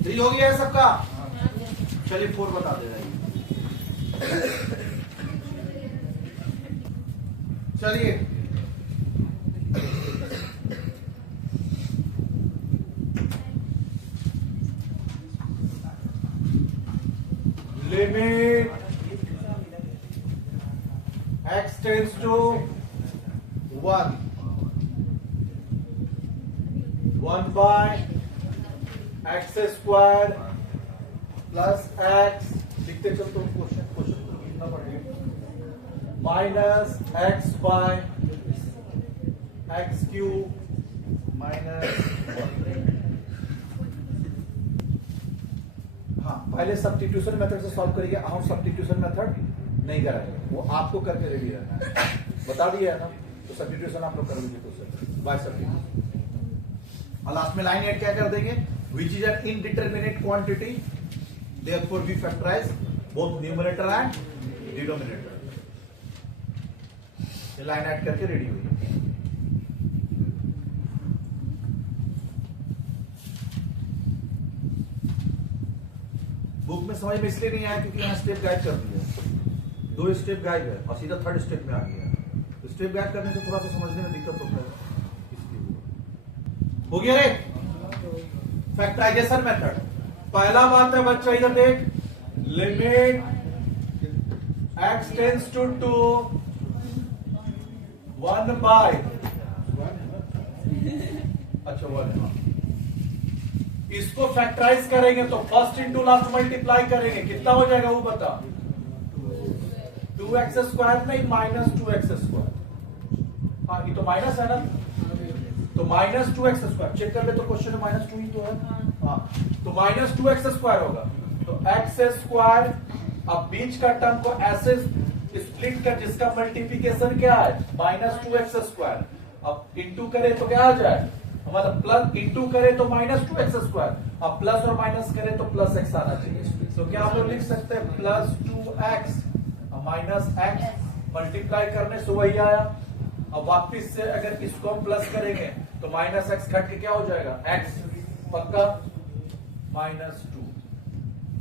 3 हो गया है सबका। चलिए 4 बता दे रहा है। चलिए limit x tends to 1 by x square plus x, लिखते चल तो क्वेश्चन को लिखना पड़ेगा, minus x by x cube minus 1। हाँ, पहले सब्स्टिट्यूशन मेथड से सॉल्व करिए। हम सब्स्टिट्यूशन मेथड नहीं कराएंगे, वो आपको करके रेडी रहना है। बता दिया है ना, तो सब्स्टिट्यूशन आप लोग कर लीजिए क्वेश्चन बाय सब्स्टिट्यूशन। और लास्ट में लाइन ऐड क्या कर देंगे, which is an indeterminate quantity therefore we factorize both numerator and denominator. ये लाइन ऐड करके रेडी हुई। बुक में समझ में इसलिए नहीं आया क्योंकि यहाँ स्टेप गाइड कर दिया, 2 स्टेप गाइड है और सीधा 3rd स्टेप में आ गया। तो स्टेप गाइड करने से थोड़ा सा समझने में दिक्कत होता है। हो गया रे फैक्टराइजेशन मेथड। पहला बात है बच्चा, इधर देख, limit x tends to 2 1 by, अच्छा 1, इसको फैक्टराइज करेंगे तो फर्स्ट इंटू लास्ट मल्टीप्लाई करेंगे, कितना हो जाएगा वो बता, 2x स्क्वायर नहीं माइनस 2x स्क्वायर। हाँ, ये तो माइनस है ना, तो माइनस 2x स्क्वायर चेक कर ले तो क्वेश्चन में माइनस 2 ही तो है। हाँ, तो माइनस 2x स्क्वायर होगा, तो x स्क्वायर। अब बीच का टर्म को ऐसे स्प्लिट कर जिसका मल्टीप्लिकेशन क्या है माइनस 2x स्क्वायर। अब इंटू करे तो क्या आ जाए, मतलब प्लस, इंटू करे तो माइनस 2x स्क्वायर, अब प्लस और माइनस करे तो प्लस x आना चाहिए। तो क्या हम लोग लिख सकते हैं plus 2x minus x, multiply करने से वही आया। अब वापिस से अगर इसको हम प्लस करेंगे तो माइनस x घट के क्या हो जाएगा x, पक्का माइनस 2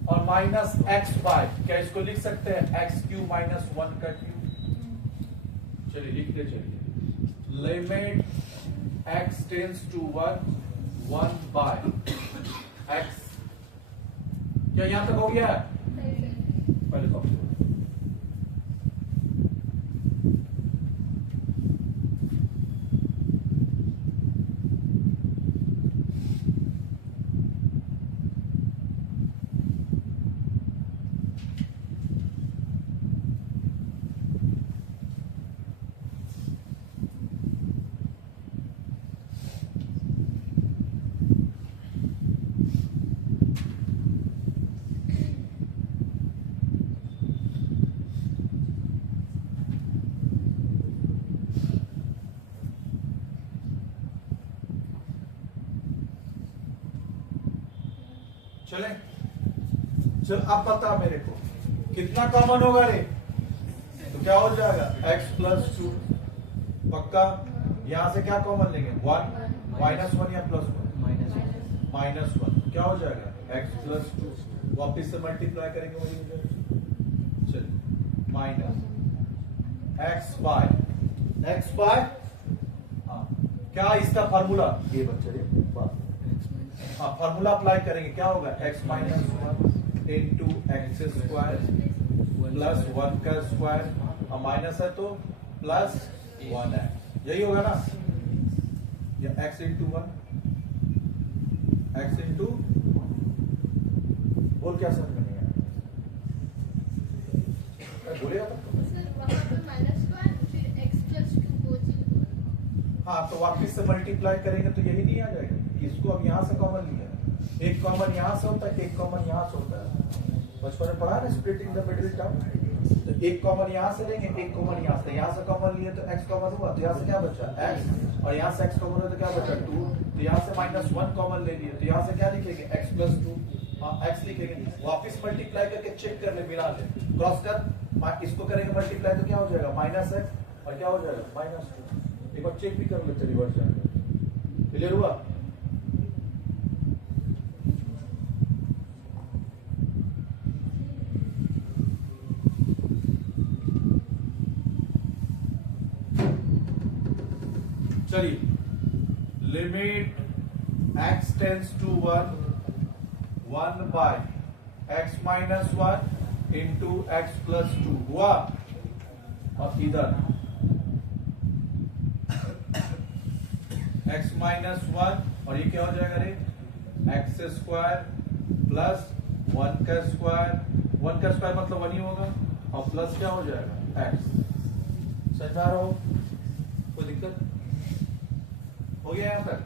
और माइनस x बाय, क्या इसको लिख सकते हैं x क्यूब माइनस 1 का क्यूब। चलिए लिखते चलिए, limit x tends to 1 by x, क्या यहां तक हो गया है? पहले तो चले, चल अब बता मेरे को कितना कॉमन होगा रे, तो क्या हो जाएगा x प्लस 2, पक्का। यहां से क्या कॉमन लेंगे 1 माइनस 1 या प्लस 1 माइनस 1, क्या हो जाएगा x प्लस 2, वापिस से मल्टीप्लाई करेंगे वही हो जाएगा। चलिए माइनस x बाय हाँ, क्या इसका फार्मूला ये बच्चे बात, हाँ फार्मूला अप्लाई करेंगे, क्या होगा x minus 1 into x square plus 1 का स्क्वायर, और माइनस है तो प्लस 1 है, यही होगा ना, या x इंटू 1 x इंटू, बोल क्या समझ में नहीं आया, बोलिए हाँ, तो वापिस से मल्टीप्लाई करेंगे तो यही नहीं आ जाएगा। इसको अब यहां से कॉमन लिया, एक कॉमन यहां से होता है, एक कॉमन यहां से होता है, बचपन में पढ़ा ना स्प्लिटिंग द मिडिल टर्म। तो एक कॉमन यहां से लेंगे, एक कॉमन यहां से, यहां से कॉमन लिए तो x कॉमन हुआ, तो यहां से क्या बचा x, और यहां से x कॉमन हुआ तो क्या बचा 2, तो यहां से माइनस 1 कॉमन ले लिए, तो यहां से क्या लिखेंगे x प्लस 2, हाँ x लिखेंगे, वापिस मल्टीप्लाई करके चेक कर ले, मिला ले, क्रॉस कर, इसको करेंगे मल्टीप्लाई तो क्या हो जाएगा माइनस x और क्या हो जाएगा माइनस 2। एक बार चेक भी कर लेते, रिवर्स जाएगा, क्लियर हुआ। चलिए limit x tends to 1 by x minus 1 into x plus 2 हुआ। और इधर x माइनस 1 और ये क्या हो जाएगा रे, एक्स स्क्वायर प्लस 1 का स्क्वायर मतलब 1 ही होगा, और प्लस क्या हो जाएगा x। समझ आ रहा हो, कोई दिक्कत हो गया यहां तक?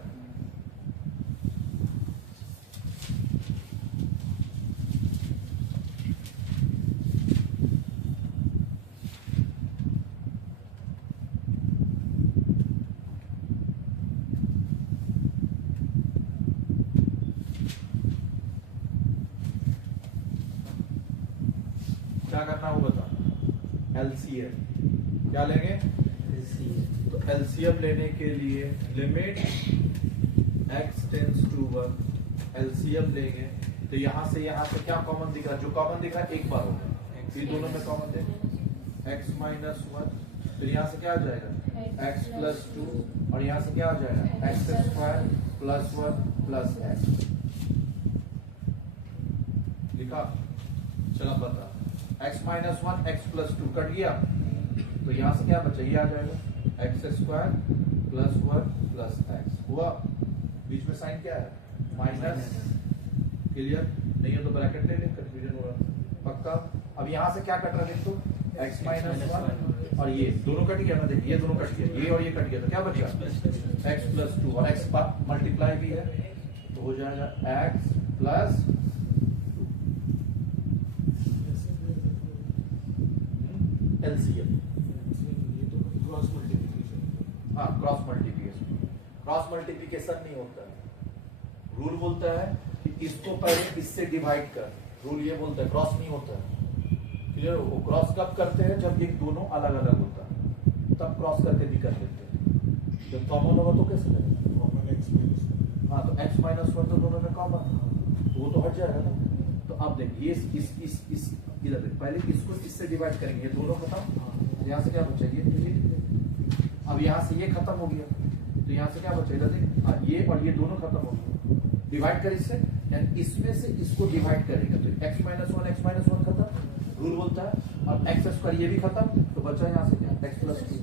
क्या करना वो बता। एलसीएम क्या लेंगे? तो एलसीएम लेने के लिए limit x tends to 1 LCM लेंगे। तो यहां से क्या कॉमन दिख रहा है? जो कॉमन दिख रहा है एक बार होगा, ये दोनों में कॉमन देंगे x माइनस 1, फिर यहां से क्या आ जाएगा x प्लस 2, और यहां से क्या आ जाएगा x square plus 1 plus x। लिखा? चलो बता, x minus 1 x plus 2 cut गया, तो यहां से क्या बचा, ये आ जाएगा x square plus 1 plus x हुआ। बीच में साइन क्या है माइनस। क्लियर नहीं है तो ब्रैकेट ले ले, कंफ्यूजन हो रहा पक्का। अब यहां से क्या कट रहा है देखो, x माइनस 1 और ये दोनों कट गया ना, देखिए ये दोनों कट गया, ये और ये कट गया, तो क्या बचा x प्लस 2 और x मल्टीप्लाई भी है तो हो जाएगा x प्लस एलसीएम। हाँ क्रॉस मल्टीप्लिकेशन नहीं होता है। रूल बोलता है कि इसको पहले इससे डिवाइड कर, रूल ये बोलता है, क्रॉस नहीं होता है। क्लियर? वो क्रॉस कब करते हैं जब ये दोनों अलग अलग होता है, तब क्रॉस करके भी कर लेते हैं। जब कॉमन होगा तो कैसे करेंगे? Common x minus. हाँ तो x माइनस 1 तो दोनों में कॉमन, वो तो हट जाएगा ना। तो अब देखिए इस इधर पहले इसको इससे डिवाइड करेंगे, ये दोनों खत्म, यहाँ से क्या बचेगी, अब यहाँ से ये खत्म हो गया, तो यहाँ से क्या बचेगा देख, ये और ये दोनों खत्म हो गए, डिवाइड कर इससे, यानी इसमें से इसको डिवाइड करेगा तो x माइनस 1 खत्म, रूल बोलता है, और एक्स स्क्वायर ये भी खत्म, तो बचा यहाँ से क्या x प्लस 2।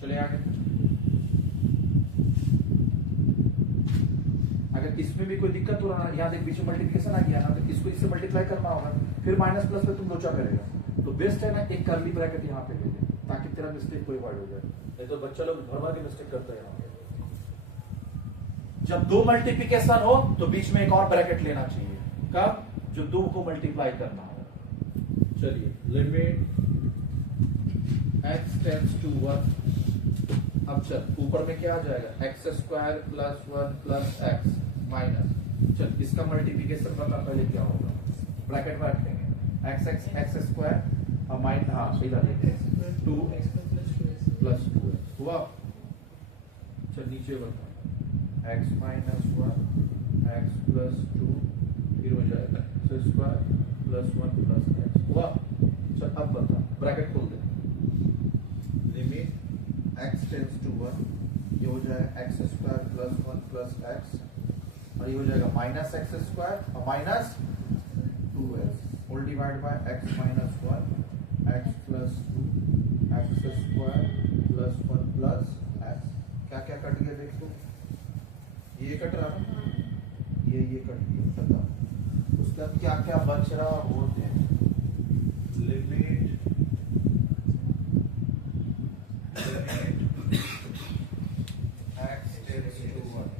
चलिए आगे, अगर इसमें भी कोई दिक्कत हो रहा है, यहाँ देख बीच में मल्टीप्लिकेशन आ गया ना, तो इसको इससे मल्टीप्लाई करना होगा, फिर माइनस प्लस पे तुम लोचा करेगा, तो बेस्ट है ना एक कर्ली ब्रैकेट यहाँ पे ले ले, ताकि तेरा मिस्टेक कोई अवॉइड हो जाए। नहीं तो बच्चा लोग भर भर के मिस्टेक करते हैं यहाँ पे। जब दो मल्टीप्लिकेशन हो तो बीच में एक और ब्रैकेट लेना चाहिए, कब? जो दो को मल्टीप्लाई करना हो। चलिए लिमिट x टेंस टू 1, अब चल ऊपर में क्या आ जाएगा x square plus 1 plus x minus, चल इसका मल्टीप्लिकेशन बता पहले क्या होगा, ब्रैकेट में रखेंगे एक्स स्क्वायर और माइनस, हाँ इधर 2x प्लस 2x हुआ। चल नीचे बता x माइनस 1 x प्लस 2, फिर हो जाएगा x square plus 1 plus x हुआ। चल अब बता, ब्रैकेट खोल दे, लिमिट x टेंस टू 1, ये हो जाएगा x square plus 1 plus x, और ये हो जाएगा माइनस एक्स स्क्वायर और minus 2x whole divide by x minus 1 x plus 2 x square plus 1 plus x. क्या क्या कट गया देखो, ये कट रहा ना, ये कट गया, बता उसके बाद क्या क्या बच रहा वो दे। लिमिट x टेंस टू 1,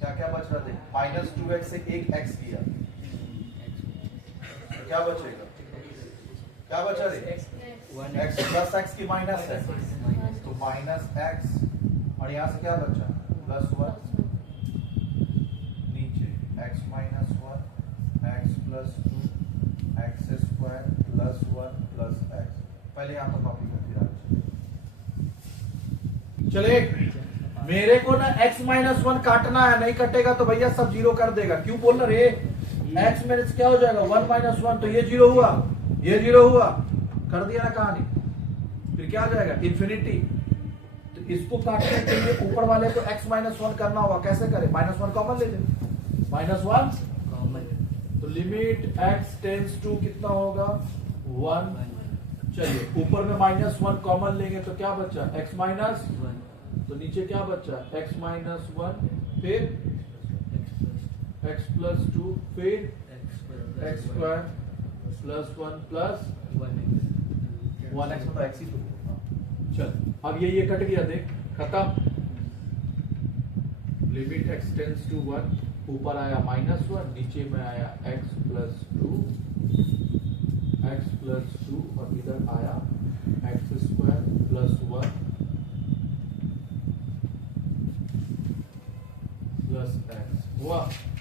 क्या क्या बच रहा थे, माइनस 2x से एक x दिया, तो क्या बचेगा, क्या बचा रे, x प्लस x की माइनस है तो माइनस x, और यहाँ से क्या बचा प्लस 1, नीचे x minus 1 x plus 2 x square plus 1 plus x. पहले यहाँ पर कॉपी करती रहा। चले मेरे को ना x माइनस 1 काटना है, नहीं कटेगा तो भैया सब जीरो कर देगा। क्यों बोल रहे x माइनस क्या हो जाएगा 1 माइनस 1, तो ये जीरो हुआ, ये जीरो हुआ, कर दिया ना कहानी। फिर क्या आ जाएगा इन्फिनिटी। तो इसको काटने के लिए ऊपर वाले को x माइनस वन करना होगा। कैसे करें? माइनस वन कॉमन ले लें, माइनस वन कॉमन। तो लिमिट x टेंस टू कितना होगा 1। चलिए ऊपर में माइनस वन कॉमन लेंगे तो क्या बचा x माइनस वन। तो नीचे क्या बचा x माइनस वन, फिर x प्लस टू, फिर x स्क्वायर प्लस वन प्लस 1x मतलब x ही तो। चल अब ये कट गया, देख खत्म। लिमिट x टेंस टू 1, ऊपर आया माइनस वन, नीचे में आया x प्लस टू और इधर आया x स्क्वायर प्लस 1 प्लस x हुआ।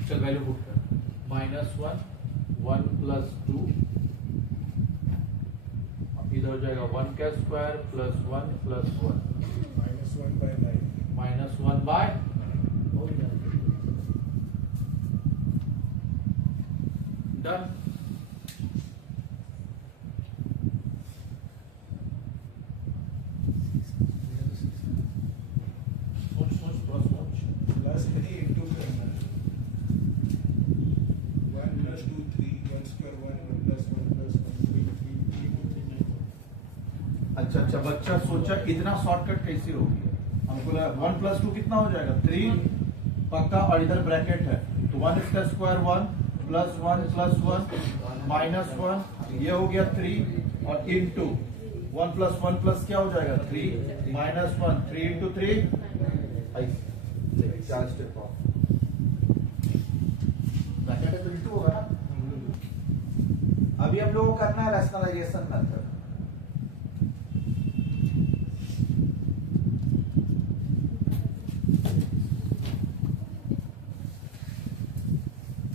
चल वैल्यू पुट कर, माइनस वन, 1 प्लस टू, इधर हो जाएगा 1 का square plus 1 plus 1 minus 1 by done. Plus 3 into करना है 1 प्लस 2 3 1 स्क्वायर 1 प्लस 1 प्लस 1 3 3 अच्छा बच्चा सोचा इतना शॉर्टकट कैसे हो गया। हमको लगा 1 प्लस 2 कितना हो जाएगा 3 पक्का, और इधर ब्रैकेट है तो 1 इसका स्क्वायर 1 प्लस 1 माइनस 1, ये हो गया 3 और इनटू 1 प्लस क्या हो जाएगा 3 minus 1 3 into 3 4 step of bracket है तो इंटू होगा ना। अभी हम लोगों को करना है रैशनलाइजेशन मेथड।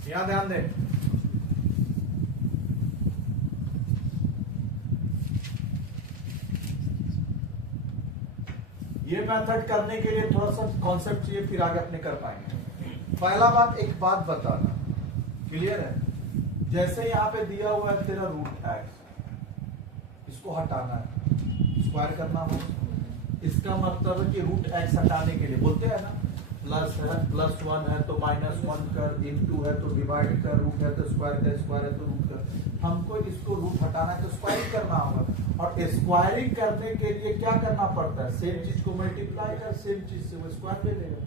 यहां ध्यान दें, ये मेथड करने के लिए थोड़ा सा कॉन्सेप्ट चाहिए, फिर आगे अपने कर पाएंगे। पहला बात, एक बात बताना, क्लियर है? जैसे यहां पे दिया हुआ है तेरा रूट x, इसको हटाना है, स्क्वायर करना हो, इसका मतलब है कि रूट x हटाने के लिए बोलते हैं ना, प्लस है प्लस 1 है तो माइनस 1 कर, इनटू है तो डिवाइड कर, रूट है तो स्क्वायर कर, स्क्वायर है तो रूट कर। हमको इसको रूट हटाना है तो स्क्वायरिंग करना होगा, और स्क्वायरिंग करने के लिए क्या करना पड़ता है? सेम चीज को मल्टीप्लाई कर, सेम चीज से वो स्क्वायर ले लेगा,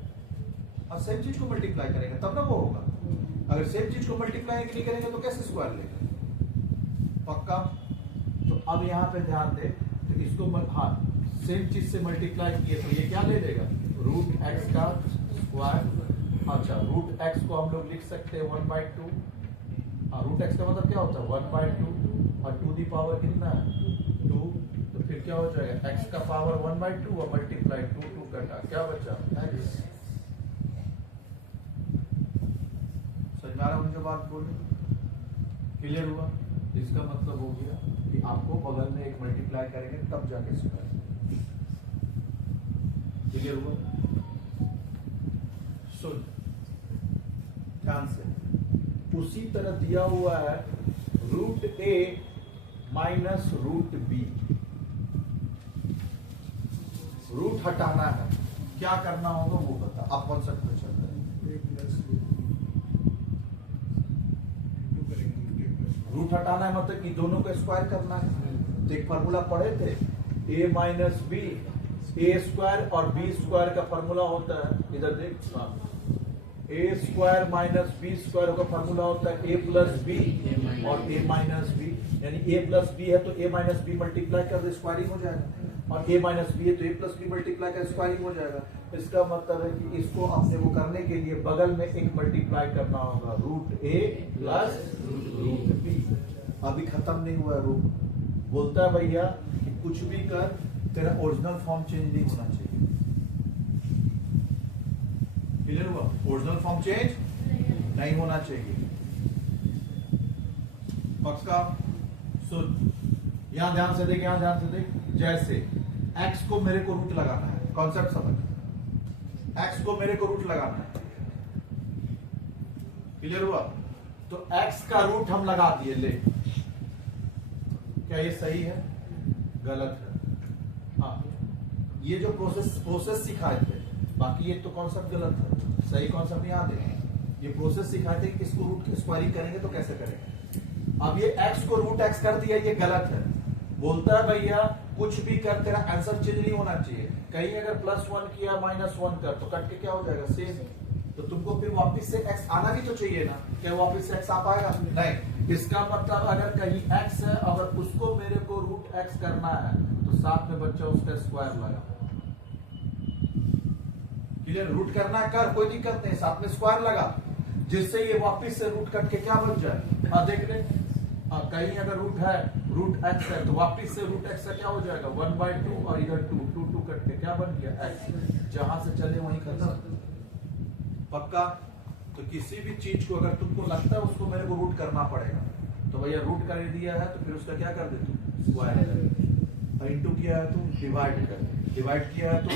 और सेम चीज को मल्टीप्लाई करेगा तब ना वो होगा। अगर सेम चीज को मल्टीप्लाई नहीं करेंगे तो कैसे स्क्वायर लेगा? पक्का? तो अब यहाँ पे ध्यान दे, तो इसको हाँ सेम चीज से मल्टीप्लाई किए तो ये क्या ले लेगा? रूट एक्स का स्क्वायर। अच्छा रूट एक्स को हम लोग लिख सकते हैं 1/2। हाँ रूट एक्स का मतलब क्या होता है 1/2, और टू दी पावर कितना है 2, तो फिर क्या हो जाएगा x का पावर 1/2 और मल्टीप्लाई 2 कटा, क्या बचा x। समझ में आ रहा मुझे बात बोल? क्लियर हुआ? इसका मतलब हो गया कि आपको बगल में एक मल्टीप्लाई करेंगे तब जाके स्क्वायर। क्लियर हुआ? सुन ध्यान से, उसी तरह दिया हुआ है root a minus root b, root हटाना है, क्या करना होगा वो बता। आप कौन सा क्वेश्चन रूट हटाना है मतलब कि दोनों को स्क्वायर करना है। तो एक फॉर्मूला पढ़े थे a minus b, a square और बी स्क्वायर का फॉर्मूला होता है, इधर देख, a square minus b square का फॉर्मूला होता है ए प्लस बी और ए माइनस बी, यानी ए प्लस बी है तो ए माइनस बी मल्टीप्लाई कर दे स्क्वायरिंग हो जाएगा, और ए माइनस बी है तो ए प्लस बी मल्टीप्लाई कर स्क्वायरिंग हो जाएगा। इसका मतलब है कि इसको अपने को करने के लिए बगल में एक मल्टीप्लाई करना होगा, रूट ए प्लस रूट बी। अभी खत्म नहीं हुआ रूट, बोलता है भैया कि कुछ भी कर, तेरा ओरिजिनल फॉर्म चेंज नहीं होना चाहिए। क्लियर हुआ? ओरिजिनल फॉर्म चेंज नहीं होना चाहिए, पक्का? सुन यहां ध्यान से देख, यहां ध्यान से देख, जैसे x को मेरे को रूट लगाना है, कॉन्सेप्ट समझ, x को मेरे को रूट लगाना है, क्लियर हुआ? तो x का रूट हम लगा दिए, ले क्या ये सही है? गलत है। हाँ, ये जो प्रोसेस सिखाए थे, बाकी ये तो कॉन्सेप्ट गलत है, सही कॉन्सेप्ट याद है। ये प्रोसेस सिखाए थे कि इसको रूट स्क्वायरिंग करेंगे तो कैसे करेंगे। अब ये x को रूट x कर दिया, ये गलत है। बोलता है भैया कुछ भी कर तेरा आंसर चेंज नहीं होना चाहिए। कहीं अगर +1 किया -1 कर तो कट के क्या हो जाएगा, सेम। तो तुमको फिर वापस से x आना भी तो चाहिए ना, क्या वापस से x आ पाएगा? नहीं। इसका मतलब अगर कहीं x है, अगर उसको मेरे को रूट x करना है तो साथ में बच्चा उसका स्क्वायर लगा। क्लियर? रूट करना है कर, कोई दिक्कत नहीं, साथ में स्क्वायर लगा, जिससे ये वापस से रूट कट के क्या बन जाए। हाँ देख ले, हाँ कहीं अगर रूट है, रूट x है तो वापस से रूट x का क्या हो जाएगा 1/2 और इधर 2 कट के क्या बन गया x। जहां से चले वहीं खत्म। पक्का? तो किसी भी चीज को अगर तुमको लगता है उसको मेरे को रूट करना पड़ेगा, तो भैया रूट कर दिया है तो फिर उसका क्या कर दे तू, स्क्वायर कर। इंटू किया है तो डिवाइड कर, डिवाइड किया है तो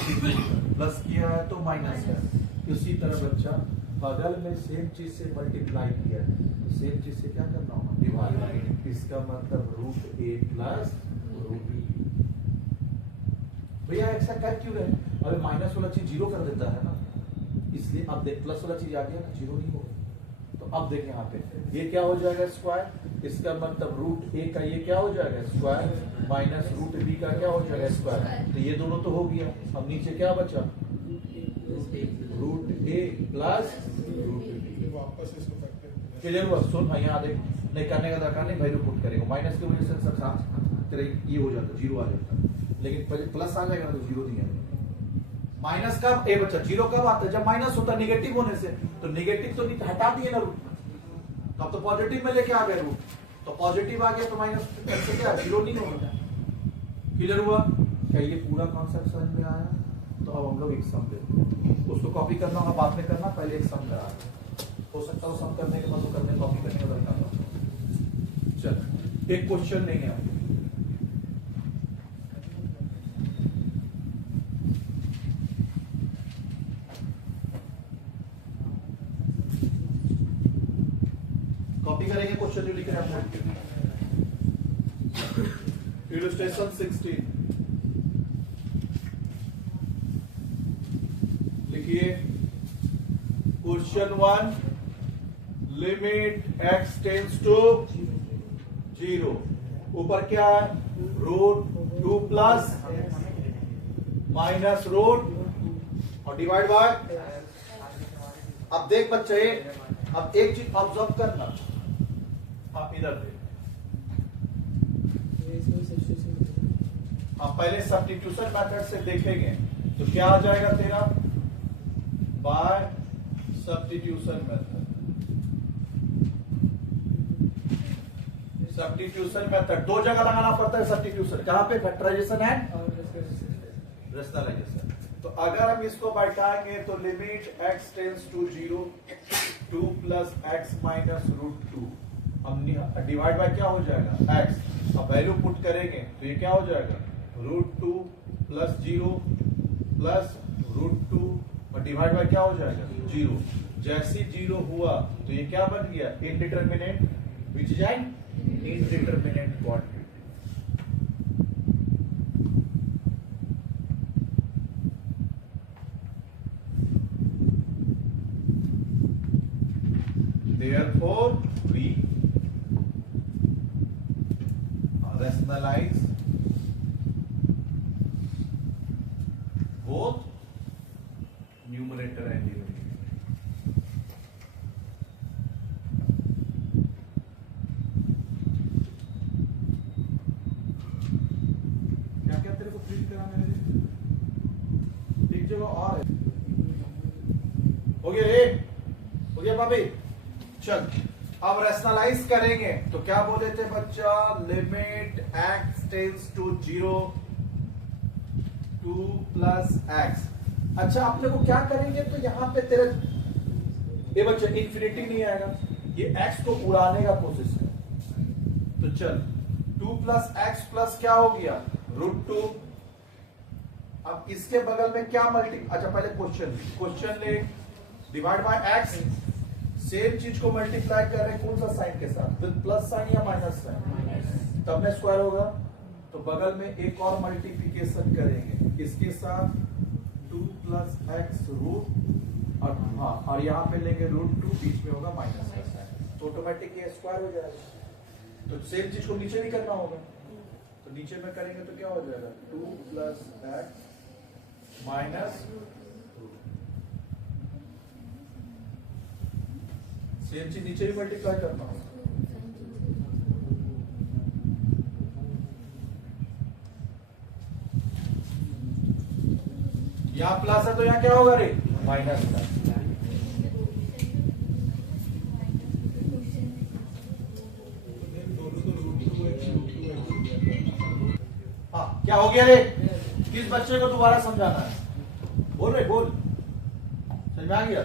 प्लस किया है तो माइनस कर। इसी तरह बच्चा बगल में सेम चीज से मल्टीप्लाई किया है तो सेम चीज से क्या करना होगा, डिवाइड। इसका मतलब √a प्लस √b। भैया ऐसा कर क्यों रहे? अरे माइनस वाला चीज जीरो कर देता है ना, इसलिए अब देख प्लस वाला चीज आ गया ना, जीरो नहीं होगा। तो अब देख यहाँ पे ये क्या हो जाएगा, स्क्वायर। इसका मतलब √a का ये क्या हो जाएगा, स्क्वायर, माइनस √b का क्या हो जाएगा, स्क्वायर। तो ये दोनों तो हो गया। अब नीचे क्या बचा, √a प्लस √b। वापस इसको करते हैं। क्लियर हुआ? सुन भाई यहाँ देख, नहीं करने का दरकार नहीं, वैल्यू पुट करेंगे। माइनस की वजह से सब साथ तेरे ये हो जाता, जीरो आ जाता, लेकिन प्लस आ जाएगा तो जीरो नहीं आएगा। माइनस कब ए बच्चा, जीरो कब आता है, जब माइनस होता है नेगेटिव होने से। तो नेगेटिव तो नहीं हटा दिए ना रूट, तब तो पॉजिटिव में लेके आ गए रूट, तो पॉजिटिव आ गया तो माइनस से क्या जीरो नहीं होगा। क्लियर हुआ? क्या ये पूरा कॉन्सेप्ट समझ में आया? तो अब हम लोग एक सम देते हैं, उसको कॉपी करना होगा बाद में करना, पहले एक सम करा। हो सकता है सम करने के बाद वो करने कॉपी करने का दरकार हो। चल एक क्वेश्चन नहीं है, कॉपी करेंगे क्वेश्चन जो लिख रहे हैं अपने। इलस्ट्रेशन 16 लिखिए। Question 1, limit x tends to 0। ऊपर क्या है, √2 प्लस माइनस रूट और डिवाइड बाय। अब देख बच्चे, अब एक चीज ऑब्जर्व करना, आप इधर देख। आप पहले सब्स्टिट्यूशन मेथड से देखेंगे तो क्या आ जाएगा तेरा, by substitution method. Substitution method दो जगह लगाना पड़ता है सब्स्टिट्यूशन, कहां पे, फैक्टराइजेशन एंड रेशनलाइजेशन। तो अगर हम इसको बैठाएंगे तो limit x tends to 0, 2 plus x minus √2, हम डिवाइड बाय क्या हो जाएगा x। अब वैल्यू पुट करेंगे तो ये क्या हो जाएगा, √2 प्लस 0 प्लस √2 और डिवाइड बाय क्या हो जाएगा 0। जैसे 0 हुआ तो ये क्या बन गया, indeterminate, which is an indeterminate quantity. Therefore, we rationalize both numerator and denominator. क्या क्या तेरे को प्रिंट कराना है, एक जगह और है। हो गया रे, हो गया भाभी। चल अब रैशनलाइज करेंगे तो क्या बोले थे बच्चा, limit x tends to 0, 2 plus x। अच्छा आप लोग क्या करेंगे तो यहाँ पे तेरे ये बच्चा इंफिनिटी नहीं आएगा, ये x को उड़ाने का कोशिश कर। तो चल 2 प्लस x प्लस क्या हो गया, √2। अब इसके बगल में क्या अच्छा पहले क्वेश्चन ले, डिवाइड बाय x। सेम चीज को मल्टीप्लाई कर रहे हैं कौन सा साइन के साथ, विद प्लस साइन या माइनस साइन, तब में स्क्वायर होगा। तो बगल में एक और मल्टीप्लिकेशन करेंगे इसके साथ 2 प्लस एक्स रूट और हाँ और यहाँ पे लेंगे √2 बीच में होगा माइनस का साइन तो ऑटोमेटिक ये स्क्वायर हो जाएगा। तो सेम चीज को नीचे भी करना होगा तो नीचे में करेंगे तो क्या हो जाएगा 2 प्लस एक्स माइनस सेम चीज नीचे भी मल्टीप्लाई करना होगा। यहाँ प्लस है तो यहाँ क्या होगा रे माइनस का। हाँ क्या हो गया रे किस बच्चे को दोबारा समझाना है बोल रहे बोल समझ में आ गया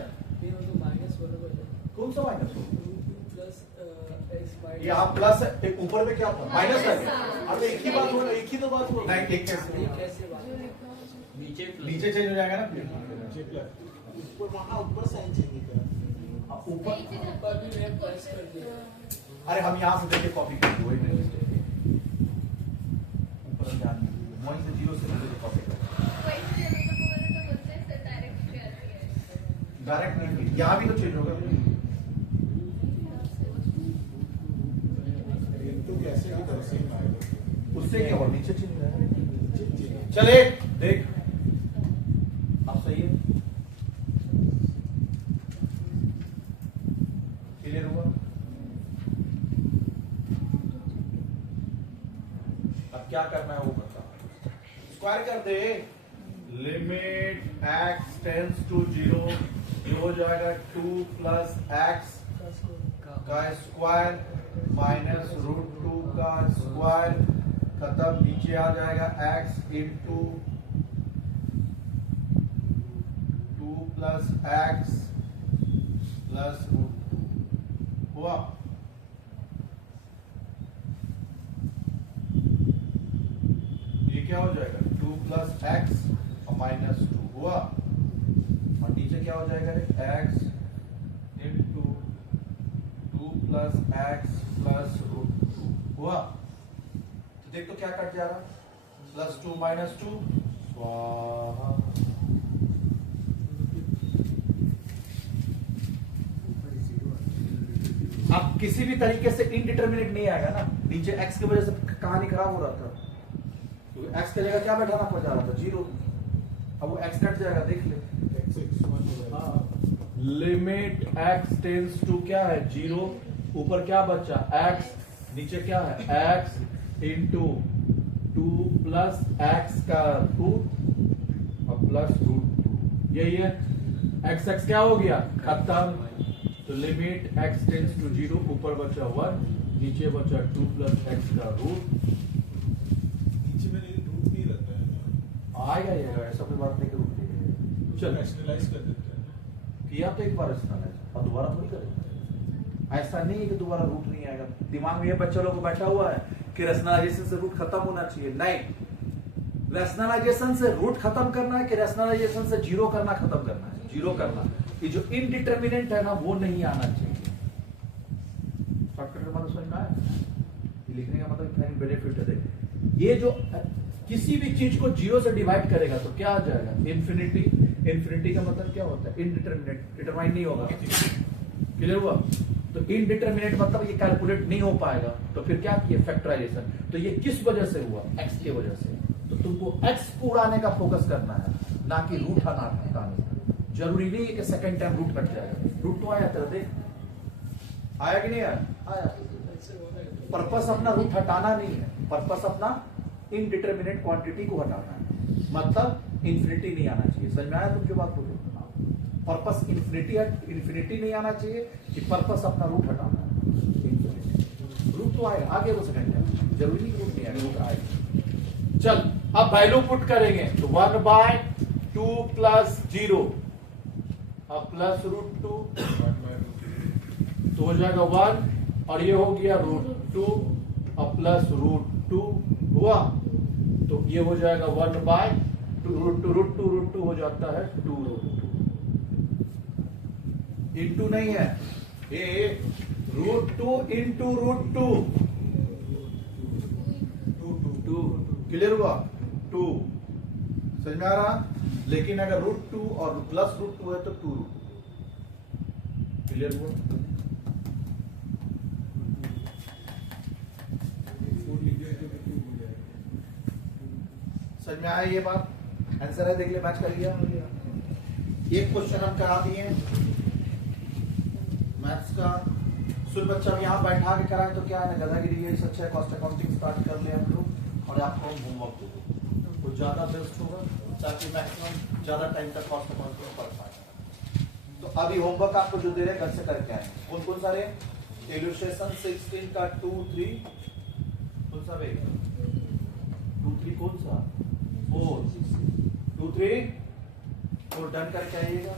कौन सा माइनस हो यहाँ प्लस है एक ऊपर में क्या था माइनस है अरे एक ही बात हो एक ही तो बात हो नहीं एक कैसे नीचे चेंज हो जाएगा ना ऊपर साइन चाहिए क्या ऊपर अरे हम यहाँ से देखे कॉपी कर वही ऊपर ध्यान वहीं से 0 से लेके कॉपी कर डायरेक्ट नहीं यहाँ भी तो चेंज होगा कैसे इधर सेम आएगा उससे क्या हुआ नीचे चेंज हो जाएगा। चले देख अब सही है क्लियर हुआ। अब क्या करना है वो बता स्क्वायर कर दे लिमिट x टेंड्स टू 0 ये हो जाएगा 2 प्लस एक्स का स्क्वायर माइनस √2 का स्क्वायर खत्म नीचे आ जाएगा x into 2 plus x plus √2 हुआ। ये क्या हो जाएगा 2 प्लस एक्स और माइनस 2 हुआ और नीचे क्या हो जाएगा x into 2 plus x plus √2 हुआ। तो देख तो क्या कट जा रहा +2 -2 स्वाहा। अब किसी भी तरीके से इनडिटर्मिनेट नहीं आएगा ना नीचे x की वजह से कहानी खराब हो रहा था क्योंकि x की जगह क्या बैठाना पड़ जा रहा था 0 अब वो x कट जाएगा देख ले लिमिट x टेंड्स टू क्या है 0 ऊपर क्या बचा x नीचे क्या है x इंटू 2 प्लस एक्स का रूट और प्लस √2 यही है x क्या हो गया खत्म। तो लिमिट x टेंड्स टू 0 ऊपर बचा 1 नीचे बचा 2 प्लस एक्स का रूट नीचे में रूट नहीं रहता है आएगा ये ऐसा कोई बात नहीं कि रूट नहीं चल रैशनलाइज कर देते हैं किया तो एक बार रैशनलाइज और दोबारा थोड़ी करेंगे। ऐसा नहीं है कि दोबारा रूट नहीं आएगा दिमाग में ये बच्चा लोगों को बैठा हुआ है कि रैशनलाइजेशन से रूट खत्म होना चाहिए नहीं रैशनलाइजेशन से रूट खत्म करना है कि रैशनलाइजेशन से 0 करना खत्म करना है 0 करना ये जो इनडिटर्मिनेंट है ना वो नहीं आना चाहिए। शॉर्टकट का मतलब समझ में आया लिखने का मतलब बेनिफिट है देख ये जो किसी भी चीज को 0 से डिवाइड करेगा तो क्या आ जाएगा इन्फिनिटी। इन्फिनिटी का मतलब क्या होता है इनडिटर्मिनेट डिटरमाइन नहीं होगा क्लियर हुआ। तो इनडिटर्मिनेट मतलब ये कैलकुलेट नहीं हो पाएगा तो फिर क्या किया फैक्टराइजेशन। तो ये किस वजह से हुआ x की वजह से तो तुमको x को उड़ाने का फोकस करना है ना कि रूट हटाने। जरूरी नहीं है कि सेकंड टाइम रूट कट जाएगा रूट तो आया तेरा देख आया कि नहीं आया पर्पस अपना रूट हटाना नहीं है पर्पस अपना इनडिटर्मिनेट क्वांटिटी को हटाना है मतलब इंफिनिटी नहीं आना चाहिए। समझ में आया तुम जो बात बोल रहे पर्पस इंफिनिटी नहीं आना चाहिए कि पर्पस अपना रूट हटाना है। रूट तो आएगा आगे वो सेकंड टाइम जरूरी नहीं रूट नहीं आएगा रूट आएगा। चल अब वैल्यू पुट करेंगे तो 1/2 प्लस 0 अब प्लस √2 तो हो जाएगा 1 और ये हो गया √2 और प्लस √2 हुआ तो ये हो जाएगा 1/2 √2 हो जाता है 2√2 इंटू नहीं है ये √2 इंटू √2 2 क्लियर हुआ 2 समझ में आ रहा, लेकिन अगर √2 और प्लस √2 है तो 2 क्लियर हुआ। 4 लिख दिया तो 2 हो जाएगा। समझ में आया ये बात, आंसर है देख ले, मैच कर लिया। एक क्वेश्चन हम करा दिए मैथ्स का। सुन बच्चा, अब यहाँ बैठा के कराए तो क्या है ना, गधागिरी यही सच है। कॉस्ट अकाउंटिंग स्टार्ट कर ले हम लोग और आपको हम होमवर्क दे दो तो ज्यादा बेस्ट होगा, ताकि मैक्सिमम ज्यादा टाइम तक कॉस्ट अकाउंटिंग पढ़ पाए। तो अभी होमवर्क आपको जो दे रहे हैं घर से करके आएंगे। कौन कौन सारे इलस्ट्रेशन 16 का 2 3 कौन सा वे 2 3 कौन सा 4 2 3 4 डन करके आइएगा।